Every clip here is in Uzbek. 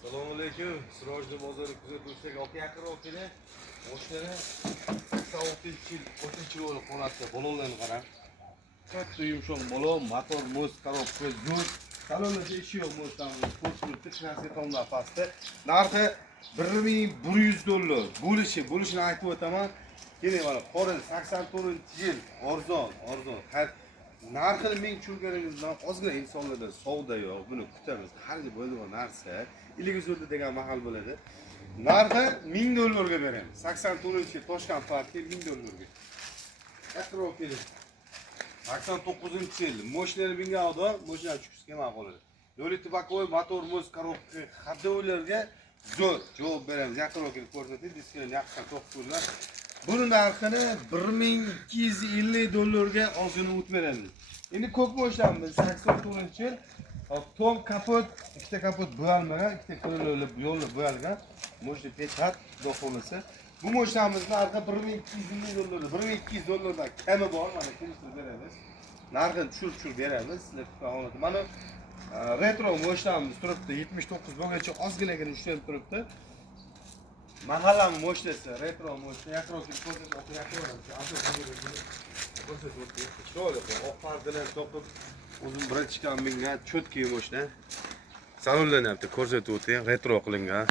Assalomu alaykum. Sirojli bozori kuzatuvchilar aka yaqinroqgina mashina 86-yil 4-yil bo'lib qoladi. Balonlarni qarang. Katta yumshoq balon, motor, mo'z, korobka, zo'r. Salonda ishi yo'q mo'zdan. Ko'rsatuvchi transfer tomlar pastda. Narxi $1100. Bo'lishini aytib o'taman. Keling mana qora 84-yil arzon. Narxini men tushunganingizdan ozgina insonlarda savdo yo'q. Buni kutamiz. Xarid bo'ladigan narsa. Ilgizurda degan mahal bo'ladi. Narxi $1000 ga beramiz. 84-yil Toshkent parki $1000 ga. Atrof keling. 89-yil mashinalar binganida mashina chiqishga ma'qul. Yo'li bakoy motor, mo'z, korobka, xadolarga zo'r javob beramiz. Yaqinroq ko'rsatib, disklarni yaxshi to'qqilar. Buni narxini $1250 ga ozgina o't beramiz. Endi ko'p mashinalarimiz 84-yil tom kapot, ikkita kapot bo'yalmagan, ikkita ko'rlar yo'lni bo'yalgan. Mashina petat do'xolisi. Bu mashinamizning narxi $1250. $1200 dan kami bor, mana kelishtirib beramiz. Narxini tushirib beramiz. Sizlar kutib mana retro mashinamiz turibdi, 79 bo'lgancha ozginagina ushlanib turibdi. Mahallamiz mashinasi, retro mashina, yaqinroq ko'rsatib oq pardalar to'qib, o'zim birinchi chiqqan mingan cho'tki mashina. Salonlanyapti, ko'rsatib o'ting, retro qilingan.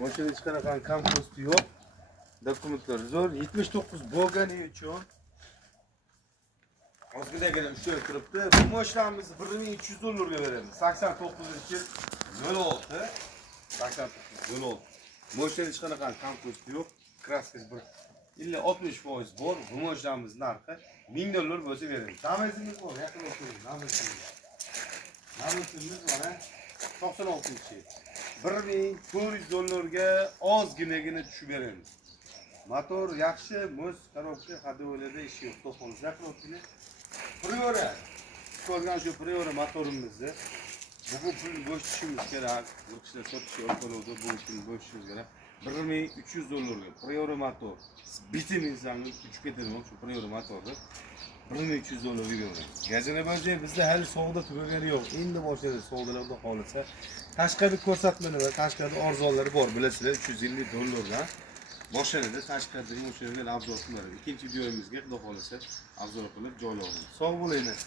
Mashina hech qanaqa komposti yo'q. Dokumentlar zo'r, 79 bo'lgani uchun ozginagina ushlanib turibdi. Bu mashinamizni $1300 ga beramiz. 89-yil 06. 89 Mashina hech qanaqa komposti yo'q. Kraskasi bir 50-60% bor. Bu mashinamiz narxi $1000 bo'lsa beramiz. Namazimiz bor, yaqin o'tirish, namazimiz mana 96-yil. $1400 ga ozginagina tushib beramiz. Motor yaxshi, mo'z, korobka, hadolarda ishi yo'q, to'xtamiz. Yaqin o'tirish. Priora. Ko'rgan shu Priora motorimizni bugun pul bo'shishimiz kerak. Bu kishilar sotish orqali bu pul bo'shishimiz kerak. $1300 ga Priora motor. Bitimizdan uchib ketadigan shu Priora motorni $1300 ga beramiz. Gazini bo'lsa bizda hali savdo tugagani yo'q. Endi boshlaydi savdolarda qolsa. Tashqari ko'rsatmalar va tashqari arzonlari bor, bilasizlar, $350 dan boshlanadi. Tashqaridagi mashinalarga obzor qilamiz. Ikkinchi videomizga xudo xolasa obzor qilib joylaymiz. Sog' bo'linglar.